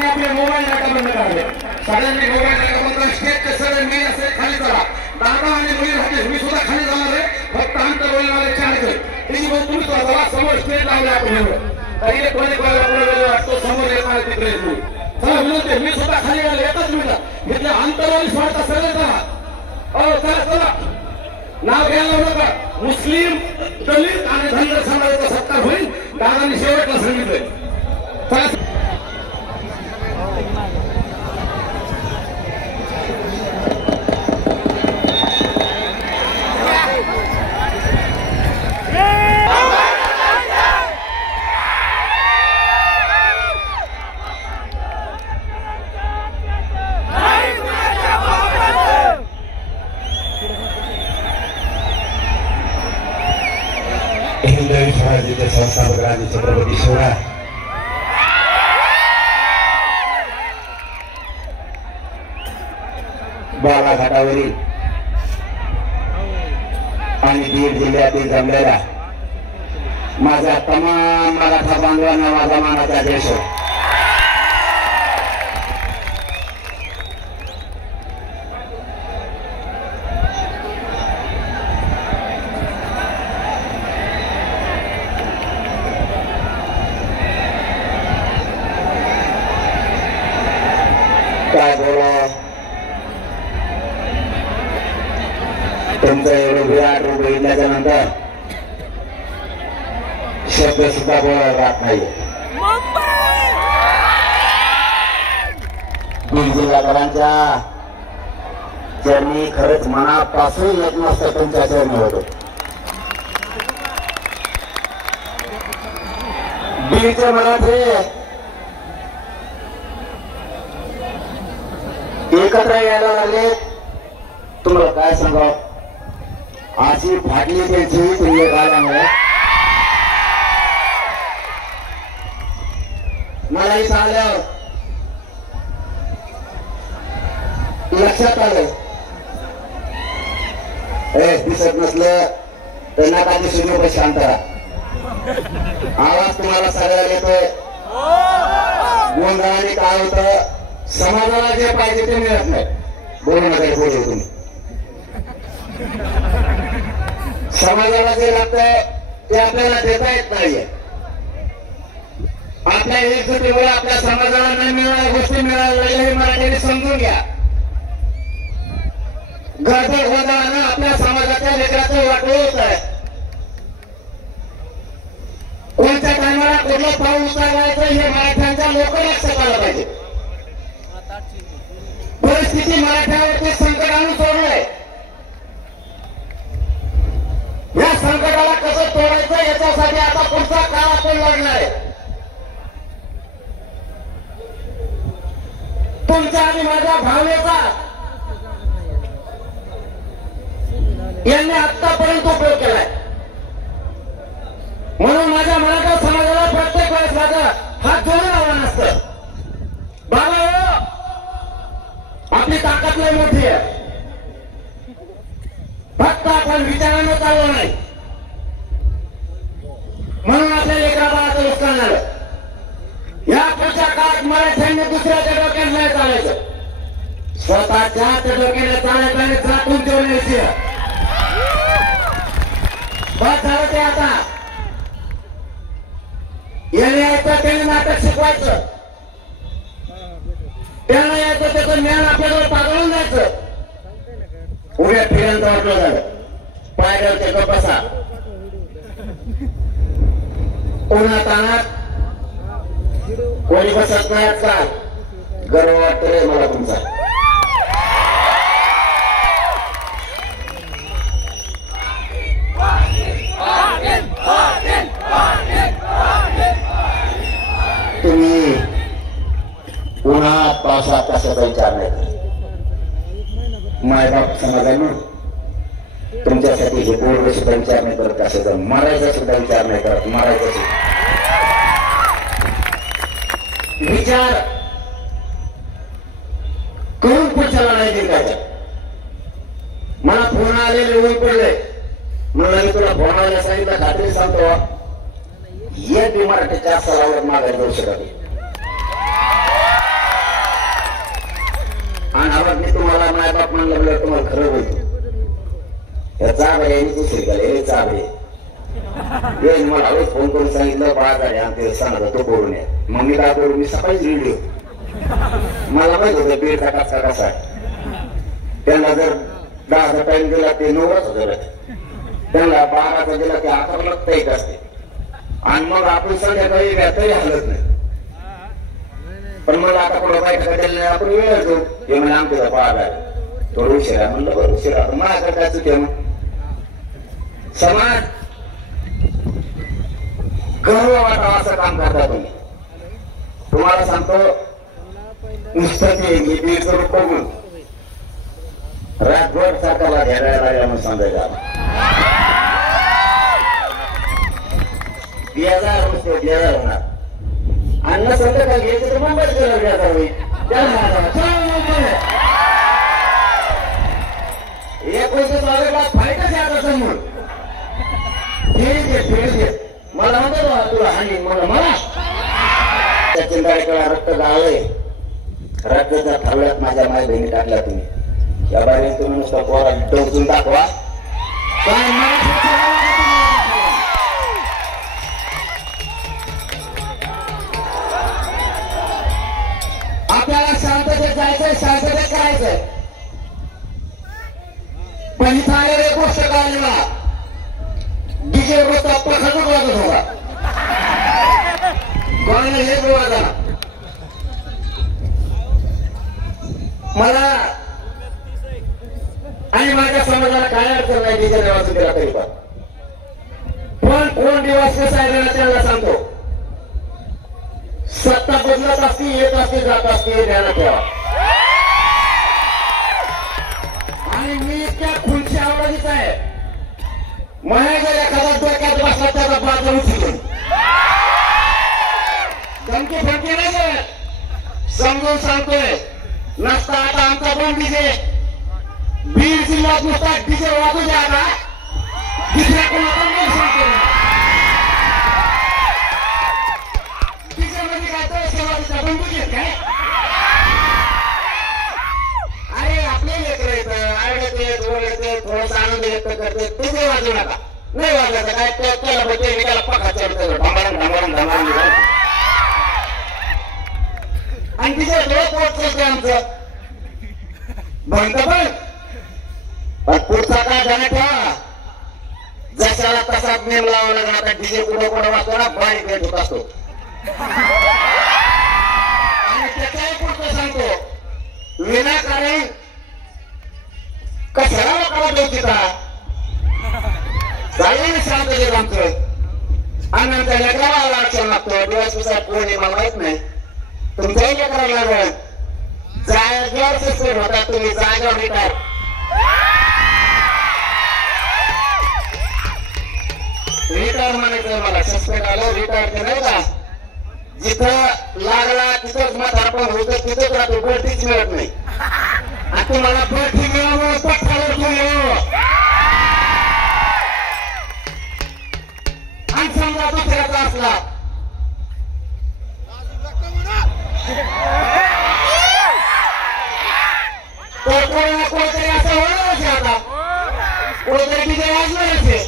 सर्वांनी आपले mobile data बंद करावे. सगळ्यांनी मोबाईल डाटा बंद करा. स्टेजचे सगळे मेल असेल खाली चला. दादा आणि मुली होते मी सुद्धा खाली जाणार आहे. फक्त अंतर बोलणारे 4 जण तिची पण तुम्ही चला समोर स्टेज लावले आपण एवढं तरी कोणी कोणाला वाटतो समोर येणार तिकडे चला विनंती मी सुद्धा खाली गेलो एकच मिनिट इथले अंतरवाली सोडता सगळे चला. हो चला चला नाव घ्यायला नका. मुस्लिम दलित आणि धनगर समाजाचा सत्कार होईल. दादांनी शेवटला सांगितलंय. हिंदवी स्वराज्याचे संस्थापक राजे छत्रपती शिवराय बाळाघाटावरील आणि बीड जिल्ह्यातील जमलेला माझ्या तमाम मराठा बांधवांना माझा मानाचा देश हो. काय बोला तुमचं एवढं विराट रूप बघितल्याच्या नंतर शब्द सुद्धा बोलायला राहत नाही. बीड जिल्हाकरांच्या चरणी खरंच मनापासून एक मस्त तुमच्या चरणी होतो. बीडचे मराठे एकत्र यायला लागले. तुम्हाला काय सांगावं अशी फाटली त्यांची तुम्ही गाड्यामुळे मलाही सांगल्यावर लक्षात आलं. दिसत नसलं तर नका दिसून उभं शांत राहा. आवाज तुम्हाला सगळ्याला येतोय. गोंधळाने काय होतं समाजाला जे पाहिजे ते मिळत नाही. बोलू नका बोलू तुम्ही. समाजाला जे लागतंय ते आपल्याला देता येत नाहीये. आपल्या एकजुटीमुळे आपल्या समाजाला न मिळणाऱ्या गोष्टी मिळायला हे मराठीने समजून घ्या. गडबड गोंधळानं आपल्या समाजाच्या लेकराचं वाटोळ होत आहे. कोणत्या टायमाला कुठलं पाऊल उचलायचं हे मराठ्यांच्या लोक लक्षात आलं पाहिजे. परिस्थिती मराठ्यावरती संकट आणून सोडलंय. या संकटाला कसं तोडायचं याच्यासाठी आता पुढचा काळ आपण लढणार. तुमच्या आणि माझ्या भावनेचा यांनी आतापर्यंत उपयोग केलाय. म्हणून माझ्या मराठा समाजाला प्रत्येक वेळेस माझं हात जोडून आव्हान असतं. बाबा आपली ताकद लय मोठी आहे. फक्त आपण विचारानं चाललो नाही म्हणून आपल्या लेकरा बाळाचं नुकसान झालं. या पुढच्या काळात मराठ्यांनी दुसऱ्याच्या डोक्यात नाही चालायचं. स्वतःच्या डोक्याने चालायचं आणि झाकून ठेवण्याची बस झालं. ते आता याने यायचं त्याने नाटक शिकवायचं. त्यांना यायचं त्याचं ज्ञान आपल्याजवळ पागळून जायचं. उड्या फिरायचं वाटलं झालं. पायऱ्यावरचे गप्प बसा. उन्हात तानात कोणी बसत नाही. चाल गर्व वाटत रे मला तुमचा. तुम्ही उन्हात पावसात कशाचा विचार नाही करत. मायबाप समाजानं तुमच्यासाठी हे पोरं सुद्धा विचार नाही करत. कशाचा मारायचा सुद्धा विचार नाही करत. मारायचा विचार करून पुढच्या लढाई जिंकायचा. मला फोन आलेले ऊन पडले म्हणून मी तुला फोन आल्या सांगितलं. खात्री सांगतो एक बी मराठीच्या सलावर मागायला जाऊ शकत. चाबऱ्याने दुसरी गेले चाबरे ये मला रोज फोन करून सांगितलं बाजार आमच्या सांगा तो करून ये मग मी काय करू मी सकाळीच व्हिडिओ मला माहित होतं बेडचा कसा कसा त्यांना जर 10चा टाइम दिला ते 9च होतं त्यांना 12चा दिला ते 11ला तैक असते आणि मग आपण संध्याकाळी तरी हलत नाही पण मला आता पुढे बायका द्यायला आपण वेळ येतो हे म्हणजे आमच्या बाजार थोडं उशिरा म्हणलं बरं उशिरा मला काय चुके मग समाज गर्व वाटावं असं काम करता तुम्ही तुम्हाला सांगतो नुसतं ते बीडचं रूप बघून रातभर सरकारला घ्यायला लागल्या म्हणून सांगायचं 2000 नुसते 2000 होणार अन्न संध्याकाळी घ्यायचं तर मुंबईत गेलं 2000 होईल एकोणीस वाजेला फायदाच आता समोर मला म्हणतो तुला हानी मला त्या चिंताळेकडे रक्त गाळलंय रक्ताच्या थावल्यात माझ्या माय बहिणी टाकल्या तुम्ही या बाहेर तुम्ही नुसतं पोरा डोसून दाखवा आपल्याला शांततेत जायचंय शांततेत करायचंय पण इथं आलेली गोष्ट काढला डीजे रोजचा प्रखंड वाजत होता कोणाला हेच वाजा मला आणि माझ्या समाजाला काय अडचण नाही डीजे देवाचं केला तरी पण कोण दिवस कसा आहे त्याला सांगतो सत्ता बदलत असते येत असते जात असते ध्यानात ठेवा आणि मी इतक्या खुर्ची आवडीच आहे मला जर एखादा डोक्यात बसला त्याचा बाजू उचलून धमकी फमकी नाही करत समजून सांगतोय नसता आता आमचा दोन डीजे बीड जिल्ह्यात नुसता डीजे वाजू द्या ना दुसऱ्या कोणाला नाही सांगतो डीजे मध्ये काय तर सेवाचा बंदूक येत काय अरे आपले लेकर येतं आडत येत वर येते थोडासा आनंद व्यक्त करते डीजे वाजू नका नाही वाजवायचं काय त्याला बघते मी त्याला पका चढतो ढमाडून आणि तिथे लोक पोहोचते आमचं म्हणतं पण पुढचा काय जाणं ठेवा जशाला तसाच नेम लावा लागला आता डीजे कुठं वाचतो ना बारीक भेट होत असतो आणि त्याच्याही पुढचं सांगतो विनाकारण कशाला लोकांना द्यायची का चालेल शांत देत आमचं आणि नंतर लेकराला अडचण लागतो दिवस कसा कोणी मला माहित नाही तुमच्याही लेकराला लागल जागेवर सस्पेंड होता तुम्ही जागेवर रिटायर म्हणायचं मला सस्पेंड आलं रिटायर केलं का जिथं लागला तिथंच म्हातारपण होतं तिथंच राहतो बढतीच मिळत नाही आणि तुम्हाला बढती मिळावं पठ्ठावर ठेवलं आणि समजा दुसऱ्याचा असला तर कोणाला कोणतरी असं होणारच आता कोणतरी तिथे वाजणारच आहे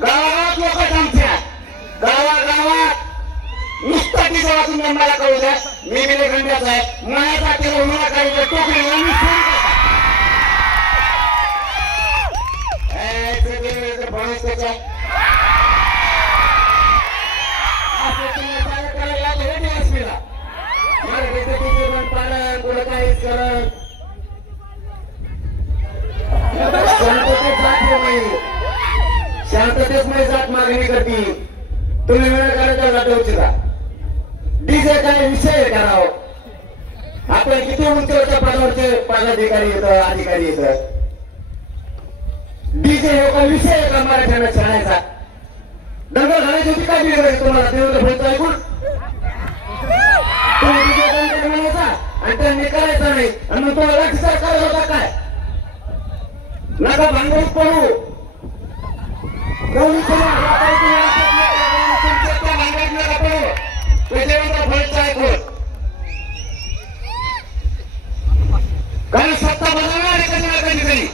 गावागावात लोक आमच्या गावागावात नुसता तिथे वाचून मला कळू द्या मी गेले गंड्याचा आहे माझ्यासाठी मला काही टोकरी काहीच करत शांततेत नाही जात मागणी करती तुम्ही वेळ करायचा जाता उचिता डीजे काय विषय करावं आपण किती उंचीवरच्या पदावरचे पदाधिकारी येत अधिकारी येत डीजे हे काही विषय आहे का मराठ्यांना छाणायचा दंगल घालायची होती काय बिघडली तुम्हाला देवेंद्र फडणवीस ऐकून तुम्ही डीजे बंद म्हणायचा आणि त्यांनी करायचं नाही आणि मग तुम्हाला लाठीचार करत होता काय नका भांडवल पडू कारण सत्ता बदलणार कधी ना कधीतरी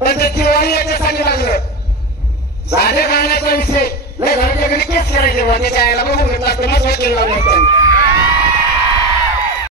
पण ते किवारी याच्यासाठी लागलं साधे गाण्याचा विषय लय घराच्याकडे केस करायचे त्याच्या आईला बघून घेतला असतं मग वकील लावले असताना